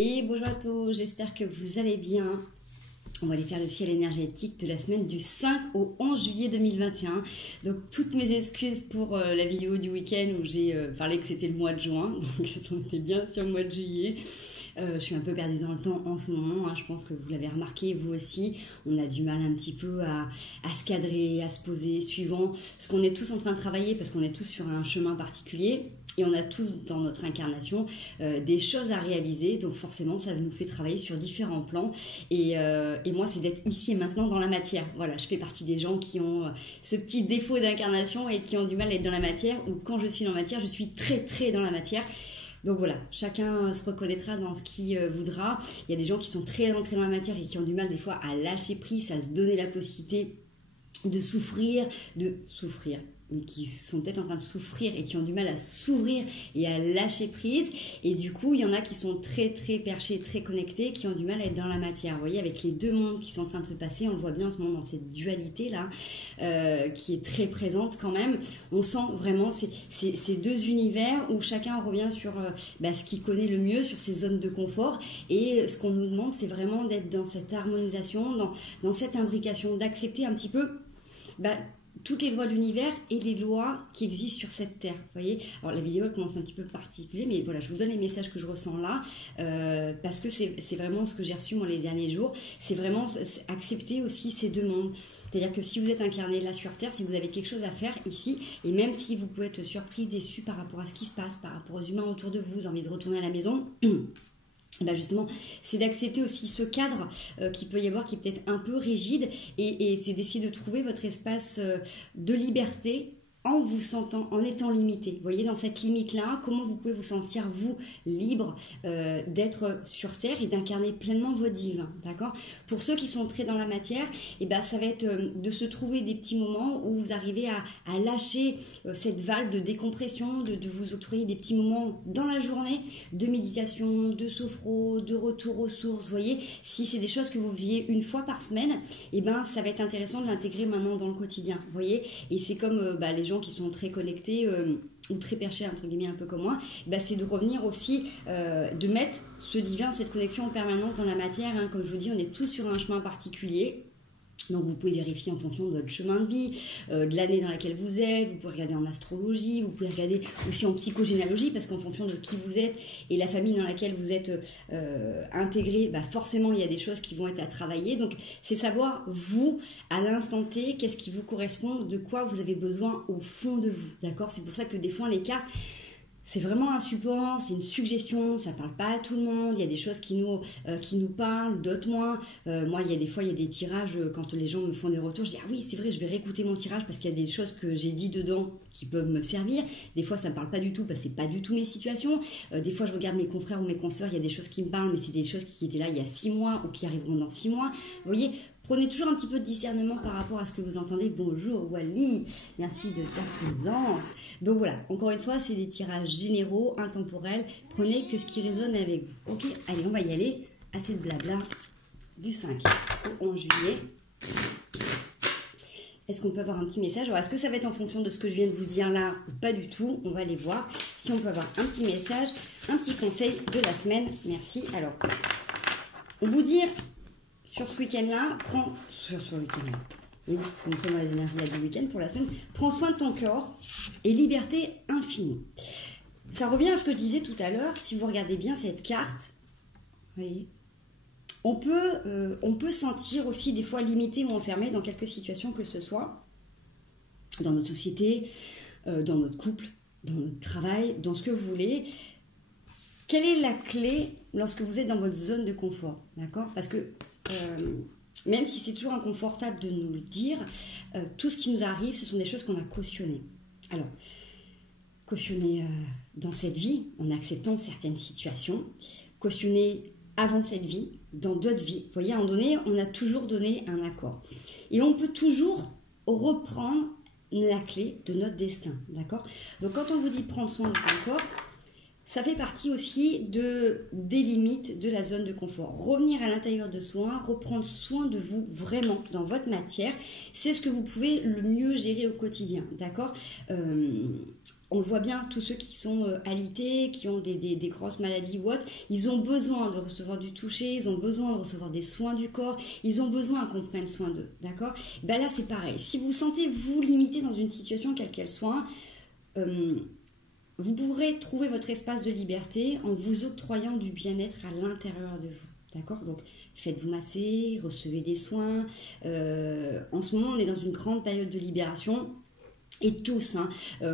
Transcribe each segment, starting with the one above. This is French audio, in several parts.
Et bonjour à tous, j'espère que vous allez bien. On va aller faire le ciel énergétique de la semaine du 5 au 11 juillet 2021. Donc toutes mes excuses pour la vidéo du week-end où j'ai parlé que c'était le mois de juin. Donc on était bien sur le mois de juillet. Je suis un peu perdue dans le temps en ce moment, hein. Je pense que vous l'avez remarqué, vous aussi. On a du mal un petit peu à se cadrer, à se poser, suivant ce qu'on est tous en train de travailler, parce qu'on est tous sur un chemin particulier. Et on a tous dans notre incarnation des choses à réaliser, donc forcément ça nous fait travailler sur différents plans. Et moi c'est d'être ici et maintenant dans la matière. Voilà, je fais partie des gens qui ont ce petit défaut d'incarnation et qui ont du mal à être dans la matière, ou quand je suis dans la matière, je suis très très dans la matière. Donc voilà, chacun se reconnaîtra dans ce qu'il voudra. Il y a des gens qui sont très ancrés dans la matière et qui ont du mal des fois à lâcher prise, à se donner la possibilité de souffrir, mais qui sont peut-être en train de souffrir et qui ont du mal à s'ouvrir et à lâcher prise. Et du coup, il y en a qui sont très très perchés, très connectés, qui ont du mal à être dans la matière. Vous voyez, avec les deux mondes qui sont en train de se passer, on le voit bien en ce moment dans cette dualité-là, qui est très présente quand même. On sent vraiment ces deux univers où chacun revient sur ce qu'il connaît le mieux, sur ses zones de confort. Et ce qu'on nous demande, c'est vraiment d'être dans cette harmonisation, dans cette imbrication, d'accepter un petit peu toutes les lois de l'univers et les lois qui existent sur cette terre. Vous voyez, alors la vidéo elle commence un petit peu particulier, mais voilà, je vous donne les messages que je ressens là, parce que c'est vraiment ce que j'ai reçu moi les derniers jours. C'est vraiment accepter aussi ces deux mondes. C'est-à-dire que si vous êtes incarné là sur Terre, si vous avez quelque chose à faire ici, et même si vous pouvez être surpris, déçu par rapport à ce qui se passe, par rapport aux humains autour de vous, vous avez envie de retourner à la maison, justement, c'est d'accepter aussi ce cadre qu'il peut y avoir, qui est peut-être un peu rigide, et c'est d'essayer de trouver votre espace de liberté en vous sentant, en étant limité. Vous voyez, dans cette limite-là, comment vous pouvez vous sentir, vous, libre d'être sur Terre et d'incarner pleinement votre divin, d'accord? Pour ceux qui sont très dans la matière, ça va être de se trouver des petits moments où vous arrivez à lâcher cette valve de décompression, de vous octroyer des petits moments dans la journée de méditation, de sophro, de retour aux sources. Vous voyez, si c'est des choses que vous faisiez une fois par semaine, ça va être intéressant de l'intégrer maintenant dans le quotidien. Vous voyez, et c'est comme les gens qui sont très connectés ou très perchés entre guillemets un peu comme moi, c'est de revenir aussi de mettre ce divin, cette connexion en permanence dans la matière, hein. Comme je vous dis, on est tous sur un chemin particulier. Donc vous pouvez vérifier en fonction de votre chemin de vie, de l'année dans laquelle vous êtes, vous pouvez regarder en astrologie, vous pouvez regarder aussi en psychogénéalogie, parce qu'en fonction de qui vous êtes et la famille dans laquelle vous êtes intégré, forcément il y a des choses qui vont être à travailler. Donc c'est savoir, vous, à l'instant T, qu'est-ce qui vous correspond, de quoi vous avez besoin au fond de vous, d'accord? C'est pour ça que des fois les cartes, c'est vraiment un support, c'est une suggestion, ça parle pas à tout le monde, il y a des choses qui nous parlent, d'autres moins. Moi, il y a des tirages, quand les gens me font des retours, je dis « Ah oui, c'est vrai, je vais réécouter mon tirage parce qu'il y a des choses que j'ai dit dedans qui peuvent me servir. » Des fois, ça me parle pas du tout parce que c'est pas du tout mes situations. Des fois, je regarde mes confrères ou mes consoeurs, il y a des choses qui me parlent, mais c'est des choses qui étaient là il y a 6 mois ou qui arriveront dans 6 mois. Vous voyez, prenez toujours un petit peu de discernement par rapport à ce que vous entendez. Bonjour Wally, merci de ta présence. Donc voilà, encore une fois, c'est des tirages généraux, intemporels. Prenez que ce qui résonne avec vous. Ok, allez, on va y aller. Assez de blabla. Du 5 au 11 juillet. Est-ce qu'on peut avoir un petit message? Alors, est-ce que ça va être en fonction de ce que je viens de vous dire là ou pas du tout? On va aller voir si on peut avoir un petit message, un petit conseil de la semaine. Merci. Alors, on vous dit... Sur ce week-end-là, oui, nous sommes dans les énergies du week-end pour la semaine, prends soin de ton corps et liberté infinie. Ça revient à ce que je disais tout à l'heure, si vous regardez bien cette carte, vous voyez, on peut se sentir aussi des fois limité ou enfermé dans quelques situations que ce soit, dans notre société, dans notre couple, dans notre travail, dans ce que vous voulez. Quelle est la clé lorsque vous êtes dans votre zone de confort, d'accord? Parce que même si c'est toujours inconfortable de nous le dire, tout ce qui nous arrive, ce sont des choses qu'on a cautionnées. Alors, cautionner dans cette vie, en acceptant certaines situations, cautionner avant cette vie, dans d'autres vies. Vous voyez, à un moment donné, on a toujours donné un accord. Et on peut toujours reprendre la clé de notre destin, d'accord? Donc, quand on vous dit prendre soin de ton corps, Ça fait partie aussi des limites de la zone de confort. Revenir à l'intérieur de soi, reprendre soin de vous vraiment dans votre matière, c'est ce que vous pouvez le mieux gérer au quotidien, d'accord ? On le voit bien, tous ceux qui sont alités, qui ont des grosses maladies ou autres, ils ont besoin de recevoir du toucher, ils ont besoin de recevoir des soins du corps, ils ont besoin qu'on prenne soin d'eux, d'accord ? Ben là, c'est pareil. Si vous sentez vous limiter dans une situation, quelle qu'elle soit, vous pourrez trouver votre espace de liberté en vous octroyant du bien-être à l'intérieur de vous. D'accord ? Donc, faites-vous masser, recevez des soins. En ce moment, on est dans une grande période de libération. Et tous,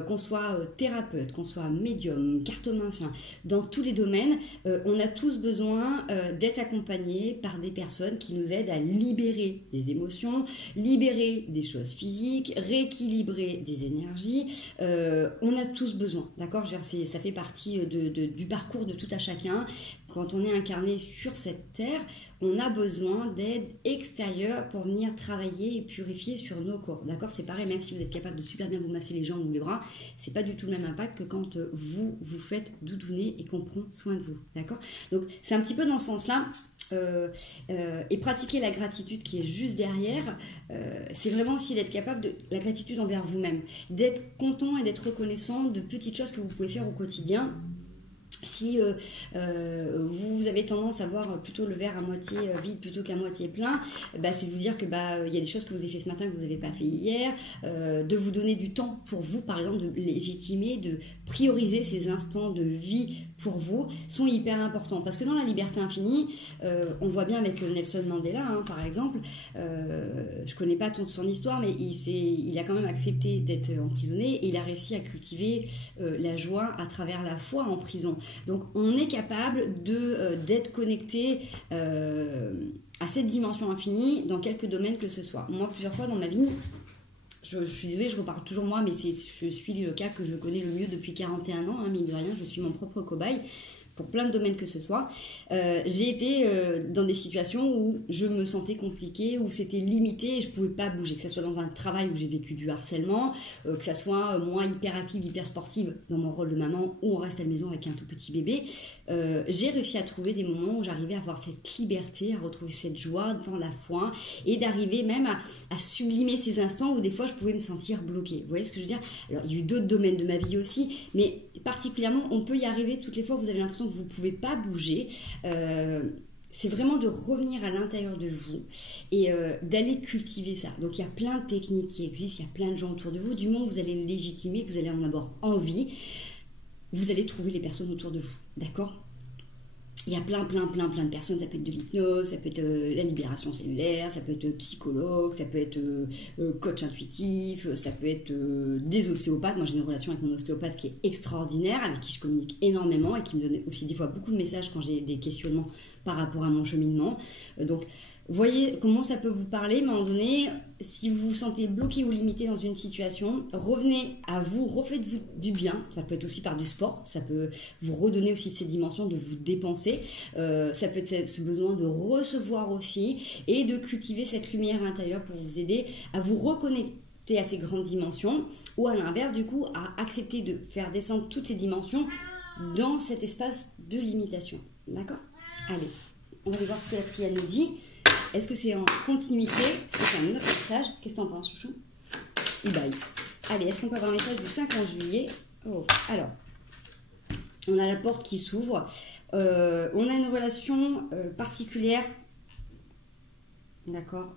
qu'on soit thérapeute, qu'on soit médium, cartomancien, dans tous les domaines, on a tous besoin d'être accompagnés par des personnes qui nous aident à libérer les émotions, libérer des choses physiques, rééquilibrer des énergies. On a tous besoin, d'accord ? Ça fait partie du parcours de tout à chacun. Quand on est incarné sur cette terre, on a besoin d'aide extérieure pour venir travailler et purifier sur nos corps. D'accord ? C'est pareil, même si vous êtes capable de super bien vous masser les jambes ou les bras, c'est pas du tout le même impact que quand vous faites doudouner et qu'on prend soin de vous. D'accord ? Donc, c'est un petit peu dans ce sens-là. Et pratiquer la gratitude qui est juste derrière, c'est vraiment aussi d'être capable de la gratitude envers vous-même, d'être content et d'être reconnaissant de petites choses que vous pouvez faire au quotidien. Si vous avez tendance à voir plutôt le verre à moitié vide plutôt qu'à moitié plein, c'est de vous dire que y a des choses que vous avez fait ce matin que vous n'avez pas fait hier, de vous donner du temps pour vous, par exemple, de légitimer, de prioriser ces instants de vie pour vous, sont hyper importants. Parce que dans la liberté infinie, on voit bien avec Nelson Mandela, par exemple, je connais pas toute son histoire, mais il a quand même accepté d'être emprisonné et il a réussi à cultiver la joie à travers la foi en prison. Donc on est capable d'être connecté à cette dimension infinie dans quelques domaines que ce soit. Moi, plusieurs fois dans ma vie, je suis désolée, je reparle toujours moi, mais je suis le cas que je connais le mieux depuis 41 ans, mine de rien, je suis mon propre cobaye. Pour plein de domaines que ce soit, j'ai été dans des situations où je me sentais compliquée, où c'était limité et je ne pouvais pas bouger, que ce soit dans un travail où j'ai vécu du harcèlement, que ce soit moi hyperactive, hyper sportive dans mon rôle de maman, où on reste à la maison avec un tout petit bébé. J'ai réussi à trouver des moments où j'arrivais à avoir cette liberté, à retrouver cette joie devant la foi et d'arriver même à sublimer ces instants où des fois je pouvais me sentir bloquée. Vous voyez ce que je veux dire ? Alors il y a eu d'autres domaines de ma vie aussi, mais particulièrement on peut y arriver toutes les fois où vous avez l'impression que vous ne pouvez pas bouger. C'est vraiment de revenir à l'intérieur de vous et d'aller cultiver ça. Donc il y a plein de techniques qui existent, il y a plein de gens autour de vous. Du moment où vous allez le légitimer, que vous allez en avoir envie, vous allez trouver les personnes autour de vous. D'accord ? Il y a plein de personnes, ça peut être de l'hypnose, ça peut être la libération cellulaire, ça peut être psychologue, ça peut être coach intuitif, ça peut être des ostéopathes. Moi j'ai une relation avec mon ostéopathe qui est extraordinaire, avec qui je communique énormément et qui me donne aussi des fois beaucoup de messages quand j'ai des questionnements par rapport à mon cheminement. Donc voyez comment ça peut vous parler, mais à un moment donné, si vous vous sentez bloqué ou limité dans une situation, revenez à vous, refaites-vous du bien. Ça peut être aussi par du sport, ça peut vous redonner aussi de cette dimension de vous dépenser. Ça peut être ce besoin de recevoir aussi et de cultiver cette lumière intérieure pour vous aider à vous reconnecter à ces grandes dimensions ou à l'inverse, du coup, à accepter de faire descendre toutes ces dimensions dans cet espace de limitation. D'accord ? Allez, on va aller voir ce que la triade nous dit. Est-ce que c'est en continuité ? Est-ce que c'est un autre message ? Qu'est-ce que t'en penses, chouchou ? Bye. Allez, est-ce qu'on peut avoir un message du 5 juillet ? Alors, on a la porte qui s'ouvre. On a une relation particulière, d'accord,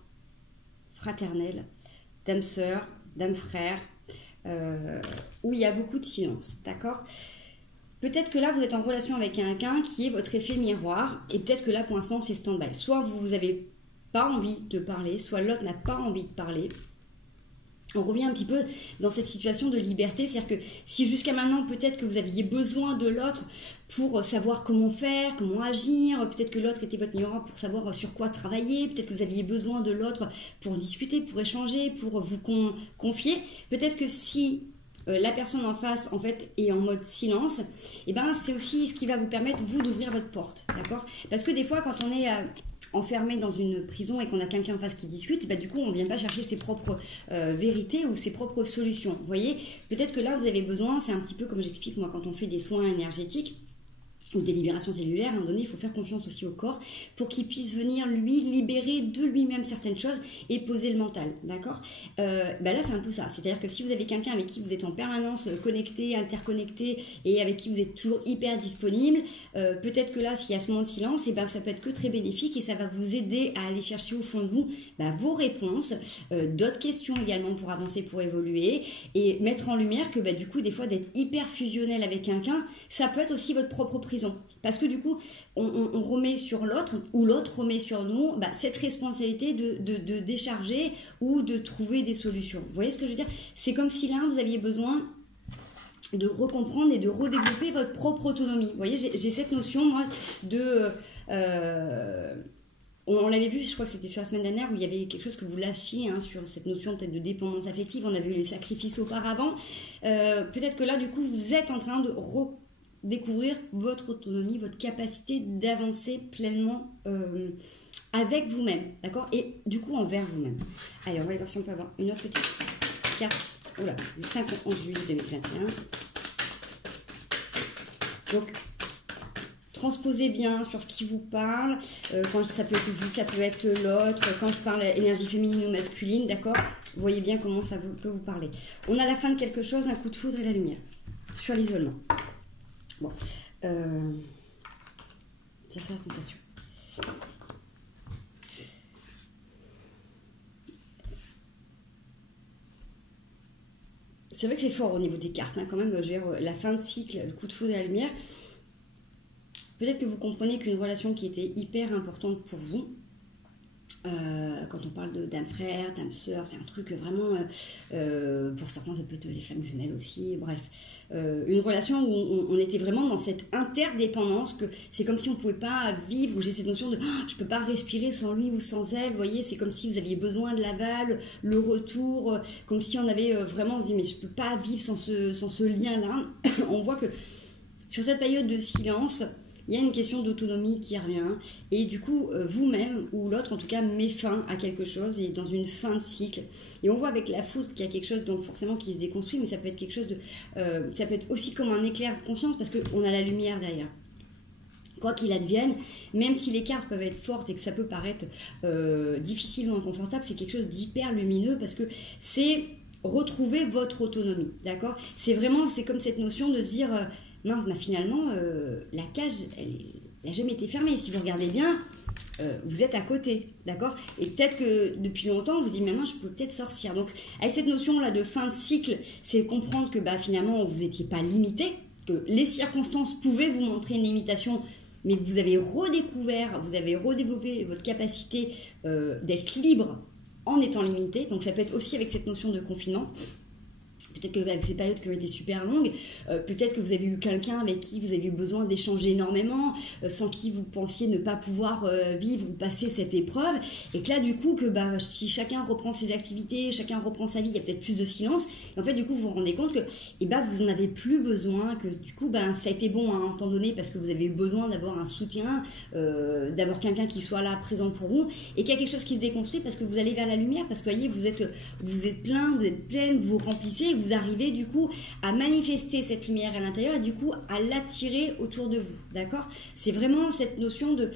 fraternelle, d'âme-sœur, d'âme-frère, où il y a beaucoup de silence, d'accord ? Peut-être que là, vous êtes en relation avec quelqu'un qui est votre effet miroir, et peut-être que là, pour l'instant, c'est stand-by. Soit vous n'avez pas envie de parler, soit l'autre n'a pas envie de parler. On revient un petit peu dans cette situation de liberté, c'est-à-dire que si jusqu'à maintenant, peut-être que vous aviez besoin de l'autre pour savoir comment faire, comment agir, peut-être que l'autre était votre miroir pour savoir sur quoi travailler, peut-être que vous aviez besoin de l'autre pour discuter, pour échanger, pour vous confier, peut-être que si la personne en face en fait est en mode silence, et c'est aussi ce qui va vous permettre vous d'ouvrir votre porte, d'accord ? Parce que des fois quand on est enfermé dans une prison et qu'on a quelqu'un en face qui discute, du coup on ne vient pas chercher ses propres vérités ou ses propres solutions, vous voyez ? Peut-être que là vous avez besoin, c'est un petit peu comme j'explique moi quand on fait des soins énergétiques, ou des libérations cellulaires, à un moment donné, il faut faire confiance aussi au corps pour qu'il puisse venir, lui, libérer de lui-même certaines choses et poser le mental, d'accord. Là, c'est un peu ça. C'est-à-dire que si vous avez quelqu'un avec qui vous êtes en permanence connecté, interconnecté et avec qui vous êtes toujours hyper disponible, peut-être que là, s'il y a ce moment de silence, ça peut être que très bénéfique et ça va vous aider à aller chercher au fond de vous vos réponses, d'autres questions également pour avancer, pour évoluer et mettre en lumière que du coup, des fois, d'être hyper fusionnel avec quelqu'un, ça peut être aussi votre propre prison. Parce que du coup, on remet sur l'autre, ou l'autre remet sur nous, cette responsabilité de décharger ou de trouver des solutions. Vous voyez ce que je veux dire? C'est comme si là, vous aviez besoin de recomprendre et de redévelopper votre propre autonomie. Vous voyez, j'ai cette notion, moi, de... on l'avait vu, je crois que c'était sur la semaine dernière, où il y avait quelque chose que vous lâchiez sur cette notion peut-être de dépendance affective. On avait eu les sacrifices auparavant. Peut-être que là, du coup, vous êtes en train de découvrir votre autonomie, votre capacité d'avancer pleinement avec vous-même, d'accord? Et du coup, envers vous-même. Allez, on va aller voir si on peut avoir une autre petite carte. Oula, du 5 au 11 juillet 2021. Donc, transposez bien sur ce qui vous parle. Quand ça peut être vous, ça peut être l'autre. Quand je parle énergie féminine ou masculine, d'accord? Vous voyez bien comment ça peut vous parler. On a la fin de quelque chose, un coup de foudre et la lumière. Sur l'isolement. Bon, ça c'est la tentation. C'est vrai que c'est fort au niveau des cartes, quand même, la fin de cycle, le coup de foudre et la lumière. Peut-être que vous comprenez qu'une relation qui était hyper importante pour vous, quand on parle d'âme frère, d'âme sœur, c'est un truc vraiment, pour certains ça peut être les flammes jumelles aussi, bref. Une relation où on était vraiment dans cette interdépendance, que c'est comme si on ne pouvait pas vivre, où j'ai cette notion de je ne peux pas respirer sans lui ou sans elle, vous voyez, c'est comme si vous aviez besoin de l'aval, le retour, comme si on avait vraiment, on se dit mais je ne peux pas vivre sans ce lien-là. On voit que sur cette période de silence, il y a une question d'autonomie qui revient et du coup vous-même ou l'autre en tout cas met fin à quelque chose et dans une fin de cycle. Et on voit avec la foudre qu'il y a quelque chose donc forcément qui se déconstruit, mais ça peut être quelque chose de ça peut être aussi comme un éclair de conscience parce qu'on a la lumière derrière. Quoi qu'il advienne, même si les cartes peuvent être fortes et que ça peut paraître difficile ou inconfortable, c'est quelque chose d'hyper lumineux parce que c'est retrouver votre autonomie, d'accord? C'est comme cette notion de se dire non, finalement, la cage, elle n'a jamais été fermée. Si vous regardez bien, vous êtes à côté, d'accord? Et peut-être que depuis longtemps, vous dites maintenant, je peux peut-être sortir. Donc, avec cette notion-là de fin de cycle, c'est comprendre que finalement, vous n'étiez pas limité, que les circonstances pouvaient vous montrer une limitation, mais que vous avez redécouvert, vous avez redéveloppé votre capacité d'être libre en étant limité. Donc, ça peut être aussi avec cette notion de confinement. Peut-être qu'avec ces périodes qui ont été super longues, peut-être que vous avez eu quelqu'un avec qui vous avez eu besoin d'échanger énormément, sans qui vous pensiez ne pas pouvoir vivre ou passer cette épreuve. Et que là, du coup, si chacun reprend ses activités, chacun reprend sa vie, il y a peut-être plus de silence. Et en fait, du coup, vous vous rendez compte que vous n'en avez plus besoin, que du coup, ça a été bon à un temps donné parce que vous avez eu besoin d'avoir un soutien, d'avoir quelqu'un qui soit là, présent pour vous, et qu'il y a quelque chose qui se déconstruit parce que vous allez vers la lumière, parce que vous voyez, vous êtes plein, vous êtes pleine, vous remplissez, vous arrivez du coup à manifester cette lumière à l'intérieur et du coup à l'attirer autour de vous, d'accord? C'est vraiment cette notion de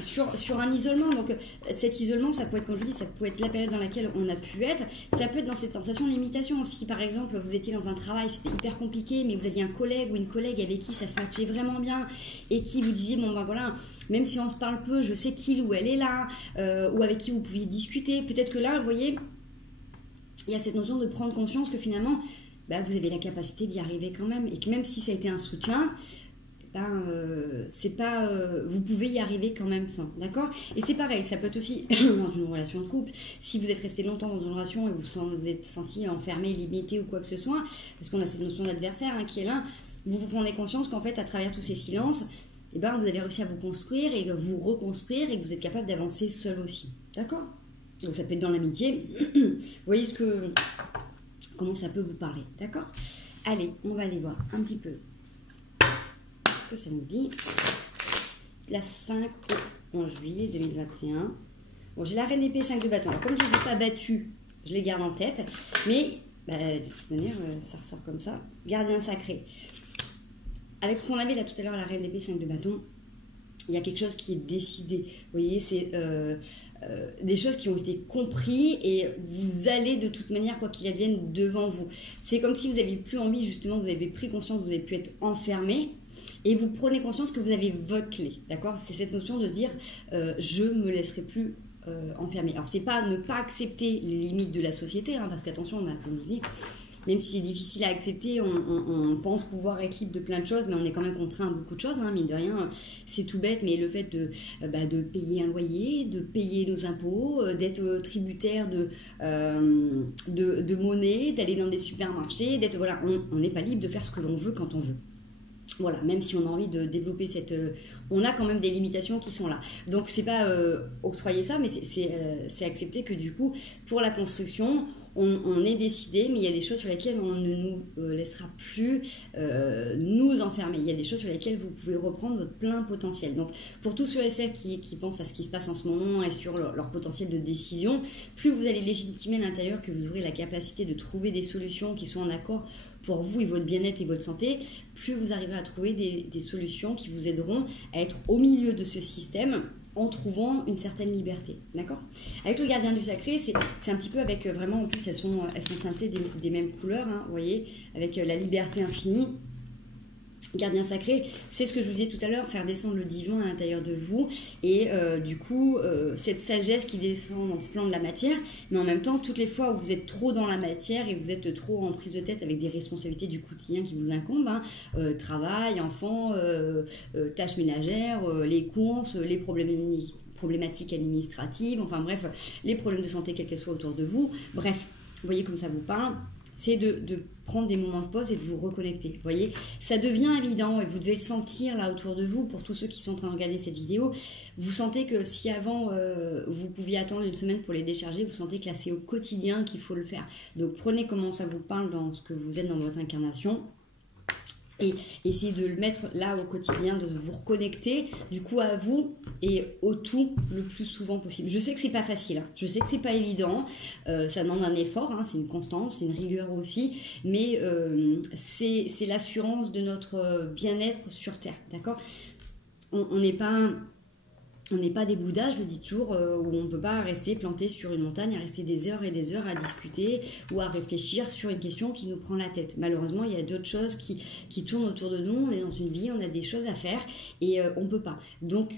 sur un isolement. Donc cet isolement, ça peut être, comme je dis, ça peut être la période dans laquelle on a pu être, ça peut être dans cette sensation de limitation. Si par exemple vous étiez dans un travail, c'était hyper compliqué, mais vous aviez un collègue ou une collègue avec qui ça se matchait vraiment bien et qui vous disait voilà, même si on se parle peu, je sais qu'il ou elle est là, ou avec qui vous pouviez discuter. Peut-être que là, vous voyez, il y a cette notion de prendre conscience que finalement, vous avez la capacité d'y arriver quand même. Et que même si ça a été un soutien, c'est pas, vous pouvez y arriver quand même sans. D'accord? Et c'est pareil, ça peut être aussi dans une relation de couple. Si vous êtes resté longtemps dans une relation et vous êtes senti enfermé, limité ou quoi que ce soit, parce qu'on a cette notion d'adversaire qui est là, vous prenez conscience qu'en fait, à travers tous ces silences, vous avez réussi à vous construire et vous reconstruire et que vous êtes capable d'avancer seul aussi. D'accord? Donc ça peut être dans l'amitié. Vous voyez comment ça peut vous parler, d'accord? Allez, on va aller voir un petit peu ce que ça nous dit. La 5 au 11 juillet 2021. Bon, j'ai la reine d'épée, 5 de bâton. Alors comme je ne les ai pas battus, je les garde en tête. Mais de toute manière, ça ressort comme ça. Gardien sacré. avec ce qu'on avait là tout à l'heure, la reine d'épée, 5 de bâton, il y a quelque chose qui est décidé. Vous voyez, c'est des choses qui ont été comprises et vous allez de toute manière, quoi qu'il advienne, devant vous. C'est comme si vous n'aviez plus envie, justement, vous avez pris conscience, vous avez pu être enfermé et vous prenez conscience que vous avez votre clé. D'accord? C'est cette notion de se dire je ne me laisserai plus enfermer. Alors, c'est pas ne pas accepter les limites de la société, hein, parce qu'attention, comme je dis, même si c'est difficile à accepter, on pense pouvoir être libre de plein de choses, mais on est quand même contraint à beaucoup de choses, hein, mine de rien, c'est tout bête, mais le fait de payer un loyer, de payer nos impôts, d'être tributaire de monnaie, d'aller dans des supermarchés, d'être, voilà, on n'est pas libre de faire ce que l'on veut quand on veut. Voilà, même si on a envie de développer cette... on a quand même des limitations qui sont là. Donc, c'est pas octroyer ça, mais c'est accepter que du coup, pour la construction, on est décidé, mais il y a des choses sur lesquelles on ne nous laissera plus nous enfermer. Il y a des choses sur lesquelles vous pouvez reprendre votre plein potentiel. Donc, pour tous ceux et celles qui pensent à ce qui se passe en ce moment et sur leur potentiel de décision, plus vous allez légitimer à l'intérieur que vous aurez la capacité de trouver des solutions qui sont en accord pour vous et votre bien-être et votre santé, plus vous arriverez à trouver des solutions qui vous aideront à être au milieu de ce système en trouvant une certaine liberté, d'accord? Avec le gardien du sacré, c'est un petit peu avec vraiment, en plus elles sont teintées des mêmes couleurs, hein, vous voyez, avec la liberté infinie. Gardien sacré, c'est ce que je vous disais tout à l'heure, faire descendre le divin à l'intérieur de vous et du coup cette sagesse qui descend dans ce plan de la matière, mais en même temps toutes les fois où vous êtes trop dans la matière et vous êtes trop en prise de tête avec des responsabilités du quotidien qui vous incombent, hein, travail, enfants, tâches ménagères, les courses, les problématiques administratives, enfin bref, les problèmes de santé quels qu'elles soient autour de vous, bref, vous voyez comme ça vous parle. C'est de prendre des moments de pause et de vous reconnecter. Vous voyez, ça devient évident et vous devez le sentir là autour de vous. Pour tous ceux qui sont en train de regarder cette vidéo, vous sentez que si avant vous pouviez attendre une semaine pour les décharger, vous sentez que là c'est au quotidien qu'il faut le faire. Donc prenez comment ça vous parle dans ce que vous êtes dans votre incarnation. Et essayez de le mettre là au quotidien, de vous reconnecter du coup à vous et au tout le plus souvent possible. Je sais que c'est pas facile, hein. Je sais que c'est pas évident, ça demande un effort, hein. C'est une constance, c'est une rigueur aussi, mais c'est l'assurance de notre bien-être sur Terre, d'accord? On n'est pas des Bouddhas, je le dis toujours, où on ne peut pas rester planté sur une montagne, à rester des heures et des heures à discuter ou à réfléchir sur une question qui nous prend la tête. Malheureusement, il y a d'autres choses qui tournent autour de nous. On est dans une vie, on a des choses à faire et on ne peut pas. Donc,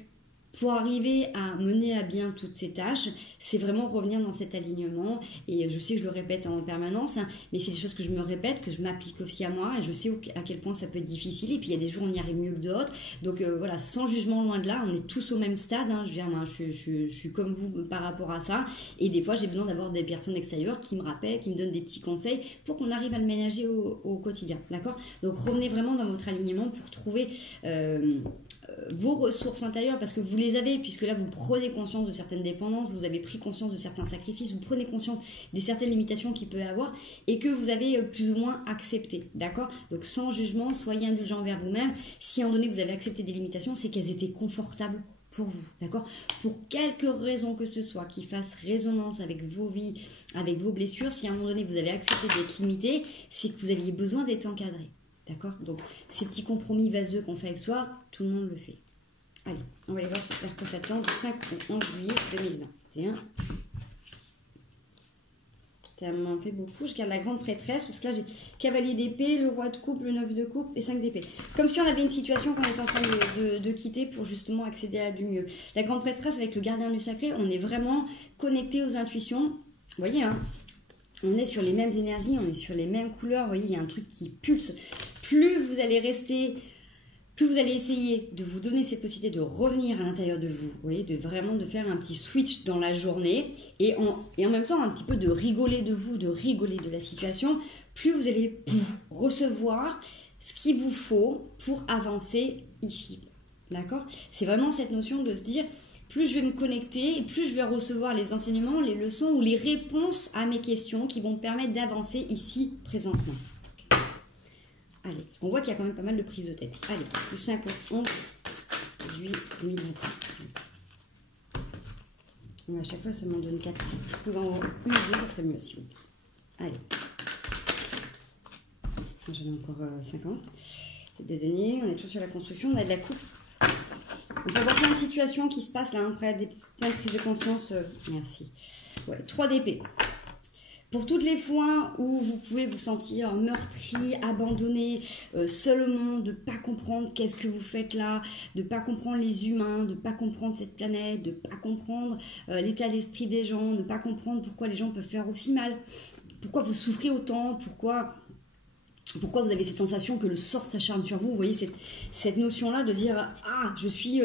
pour arriver à mener à bien toutes ces tâches, c'est vraiment revenir dans cet alignement. Et je sais que je le répète en permanence, hein, mais c'est des choses que je me répète, que je m'applique aussi à moi. Et je sais à quel point ça peut être difficile. Et puis il y a des jours où on y arrive mieux que d'autres. Donc voilà, sans jugement loin de là, on est tous au même stade. Hein, je veux dire, moi, je suis comme vous par rapport à ça. Et des fois, j'ai besoin d'avoir des personnes extérieures qui me rappellent, qui me donnent des petits conseils pour qu'on arrive à le ménager au quotidien. D'accord? Donc revenez vraiment dans votre alignement pour trouver... vos ressources intérieures, parce que vous les avez, puisque là vous prenez conscience de certaines dépendances, vous avez pris conscience de certains sacrifices, vous prenez conscience des certaines limitations qu'il peut y avoir et que vous avez plus ou moins accepté, d'accord? Donc sans jugement, soyez indulgent envers vous-même. Si à un moment donné vous avez accepté des limitations, c'est qu'elles étaient confortables pour vous, d'accord? Pour quelque raison que ce soit, qui fasse résonance avec vos vies, avec vos blessures, si à un moment donné vous avez accepté d'être limité, c'est que vous aviez besoin d'être encadré. D'accord? Donc, ces petits compromis vaseux qu'on fait avec soi, tout le monde le fait. Allez, on va aller voir vers quoi ça tend du 5 au 11 juillet 2021. Ça m'en fait beaucoup. Je garde la grande prêtresse parce que là, j'ai cavalier d'épée, le roi de coupe, le 9 de coupe et 5 d'épée. Comme si on avait une situation qu'on était en train de quitter pour justement accéder à du mieux. La grande prêtresse avec le gardien du sacré, on est vraiment connecté aux intuitions. Vous voyez, hein? On est sur les mêmes énergies, on est sur les mêmes couleurs. Vous voyez, il y a un truc qui pulse. Plus vous allez essayer de vous donner cette possibilité de revenir à l'intérieur de vous, voyez, de vraiment de faire un petit switch dans la journée et en même temps un petit peu de rigoler de vous, de rigoler de la situation, plus vous allez recevoir ce qu'il vous faut pour avancer ici. D'accord? C'est vraiment cette notion de se dire... plus je vais me connecter et plus je vais recevoir les enseignements, les leçons ou les réponses à mes questions qui vont me permettre d'avancer ici, présentement. Allez, on voit qu'il y a quand même pas mal de prises de tête. Allez, du 5 au 11 juillet 2021. À chaque fois, ça m'en donne 4. Si je pouvais en avoir une ou deux, ça serait mieux aussi. Allez. J'en ai encore 50. de denier, on est toujours sur la construction, on a de la coupe. On peut avoir plein de situations qui se passent là, hein, plein de prises de conscience. Merci. Ouais, 3 d'épée. Pour toutes les fois où vous pouvez vous sentir meurtri, abandonné, seul au monde, de ne pas comprendre qu'est-ce que vous faites là, de ne pas comprendre les humains, de ne pas comprendre cette planète, de ne pas comprendre l'état d'esprit des gens, de ne pas comprendre pourquoi les gens peuvent faire aussi mal, pourquoi vous souffrez autant, pourquoi vous avez cette sensation que le sort s'acharne sur vous. Vous voyez cette notion-là de dire « Ah, je suis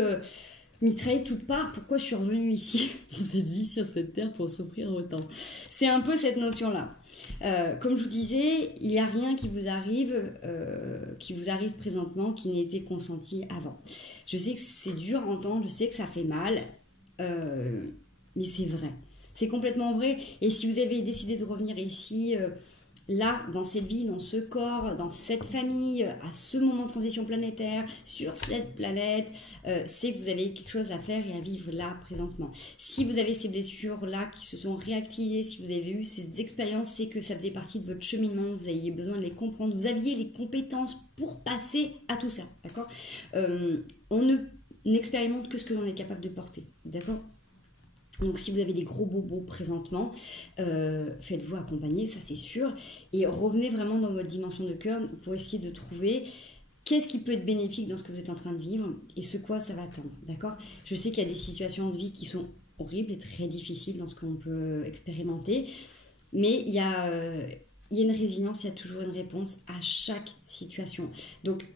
mitraillée de toutes parts, pourquoi je suis revenue ici dans cette vie, sur cette terre, pour souffrir autant ?» C'est un peu cette notion-là. Comme je vous disais, il n'y a rien qui vous arrive présentement qui n'ait été consenti avant. Je sais que c'est dur à entendre, je sais que ça fait mal, mais c'est vrai. C'est complètement vrai. Et si vous avez décidé de revenir ici... là, dans cette vie, dans ce corps, dans cette famille, à ce moment de transition planétaire, sur cette planète, c'est que vous avez quelque chose à faire et à vivre là, présentement. Si vous avez ces blessures-là qui se sont réactivées, si vous avez eu ces expériences, c'est que ça faisait partie de votre cheminement, vous aviez besoin de les comprendre, vous aviez les compétences pour passer à tout ça, d'accord ? On n'expérimente que ce que l'on est capable de porter, d'accord ? Donc si vous avez des gros bobos présentement, faites-vous accompagner, ça c'est sûr, et revenez vraiment dans votre dimension de cœur pour essayer de trouver qu'est-ce qui peut être bénéfique dans ce que vous êtes en train de vivre et ce quoi ça va tendre, d'accord ? Je sais qu'il y a des situations de vie qui sont horribles et très difficiles dans ce qu'on peut expérimenter, mais il y a une résilience, il y a toujours une réponse à chaque situation. Donc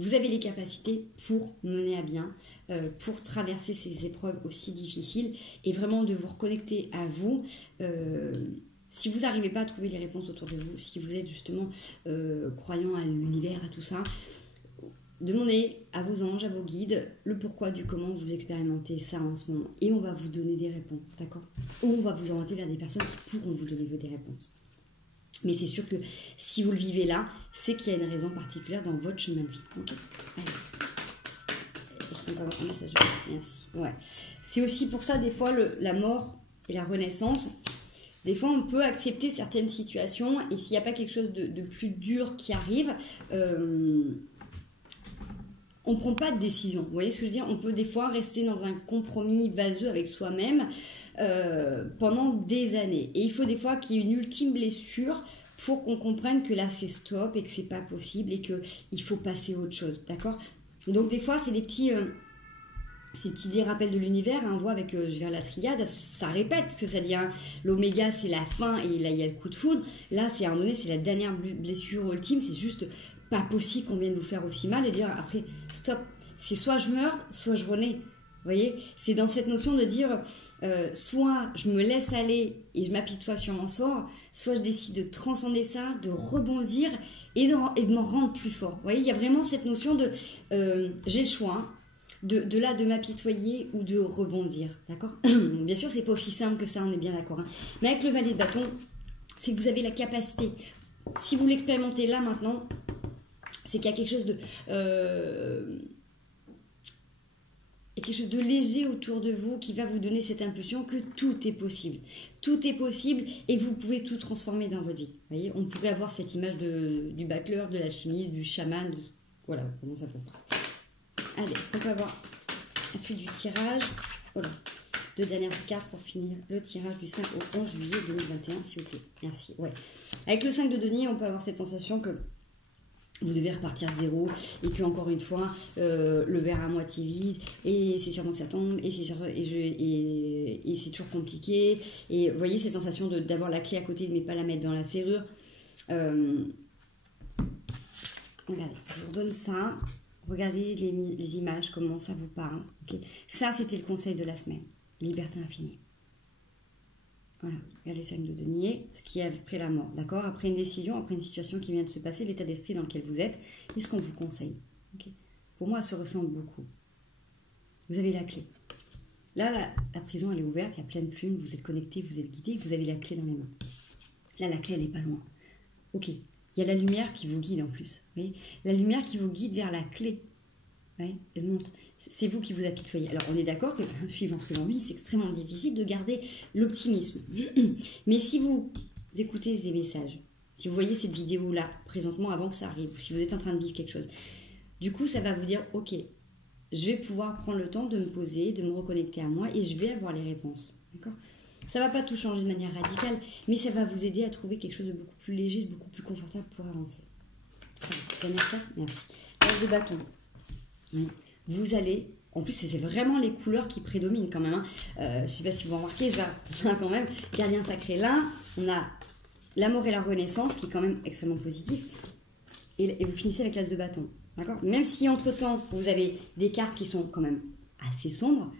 vous avez les capacités pour mener à bien, pour traverser ces épreuves aussi difficiles et vraiment de vous reconnecter à vous. Si vous n'arrivez pas à trouver les réponses autour de vous, si vous êtes justement croyant à l'univers, à tout ça, demandez à vos anges, à vos guides, le pourquoi du comment vous expérimentez ça en ce moment. Et on va vous donner des réponses, d'accord ? Ou on va vous orienter vers des personnes qui pourront vous donner des réponses. Mais c'est sûr que si vous le vivez là, c'est qu'il y a une raison particulière dans votre chemin de vie. Ok. Allez. Est-ce qu'on peut avoir un message ? Merci. Ouais. C'est aussi pour ça, des fois, la mort et la renaissance. Des fois, on peut accepter certaines situations et s'il n'y a pas quelque chose de plus dur qui arrive, on ne prend pas de décision. Vous voyez ce que je veux dire ? On peut des fois rester dans un compromis vaseux avec soi-même pendant des années. Et il faut des fois qu'il y ait une ultime blessure pour qu'on comprenne que là c'est stop et que c'est pas possible et qu'il faut passer à autre chose. D'accord ? Donc des fois c'est des petits rappels de l'univers. Hein, on voit avec je viens la triade, ça répète ce que ça dit. Hein, l'oméga c'est la fin et là il y a le coup de foudre. Là c'est à un moment donné, c'est la dernière blessure ultime. C'est juste pas possible qu'on vienne nous faire aussi mal et dire après stop. C'est soit je meurs, soit je renais. Vous voyez, c'est dans cette notion de dire soit je me laisse aller et je m'apitoie sur mon sort, soit je décide de transcender ça, de rebondir et de m'en rendre plus fort. Vous voyez, il y a vraiment cette notion de j'ai le choix de m'apitoyer ou de rebondir, d'accord ? Bien sûr, c'est pas aussi simple que ça, on est bien d'accord. Hein. Mais avec le valet de bâton, c'est que vous avez la capacité. Si vous l'expérimentez là maintenant, c'est qu'il y a quelque chose de léger autour de vous qui va vous donner cette impulsion que tout est possible. Tout est possible et que vous pouvez tout transformer dans votre vie. Vous voyez, on pourrait avoir cette image du battleur, de l'alchimiste, du chaman, voilà, comment ça fonctionne. Allez, est-ce qu'on peut avoir ensuite du tirage ? Voilà, 2 dernières cartes pour finir le tirage du 5 au 11 juillet 2021, s'il vous plaît. Merci. Ouais. Avec le 5 de denier, on peut avoir cette sensation que vous devez repartir de zéro et que encore une fois le verre à moitié vide et c'est sûrement que ça tombe et c'est toujours compliqué et vous voyez cette sensation d'avoir la clé à côté mais pas la mettre dans la serrure. Regardez, je vous donne ça, regardez les images, comment ça vous parle. Okay. Ça c'était le conseil de la semaine, liberté infinie. Voilà, regardez 5 de denier, ce qui est après la mort, d'accord ? Après une décision, après une situation qui vient de se passer, l'état d'esprit dans lequel vous êtes, et ce qu'on vous conseille. Okay ? Pour moi, ça se ressemble beaucoup. Vous avez la clé. Là, la prison, elle est ouverte, il y a plein de plumes, vous êtes connecté, vous êtes guidé, vous avez la clé dans les mains. Là, la clé, elle n'est pas loin. Ok, il y a la lumière qui vous guide en plus. Vous voyez ? La lumière qui vous guide vers la clé. Ouais, elle montre. C'est vous qui vous apitoyez. Alors, on est d'accord que, suivant ce que l'on vit, c'est extrêmement difficile de garder l'optimisme. Mais si vous écoutez ces messages, Si vous voyez cette vidéo-là, présentement, avant que ça arrive, ou si vous êtes en train de vivre quelque chose, du coup, ça va vous dire, ok, je vais pouvoir prendre le temps de me poser, de me reconnecter à moi et je vais avoir les réponses. D'accord ? Ça ne va pas tout changer de manière radicale, mais ça va vous aider à trouver quelque chose de beaucoup plus léger, de beaucoup plus confortable pour avancer. Dernière carte, merci. L'As de bâton. Oui. Vous allez, en plus c'est vraiment les couleurs qui prédominent quand même. Hein. Je ne sais pas si vous remarquez, là quand même, gardien sacré. Là, on a l'amour et la renaissance qui est quand même extrêmement positif. Et vous finissez avec l'As de bâton. D'accord ? Même si entre-temps, vous avez des cartes qui sont quand même assez sombres,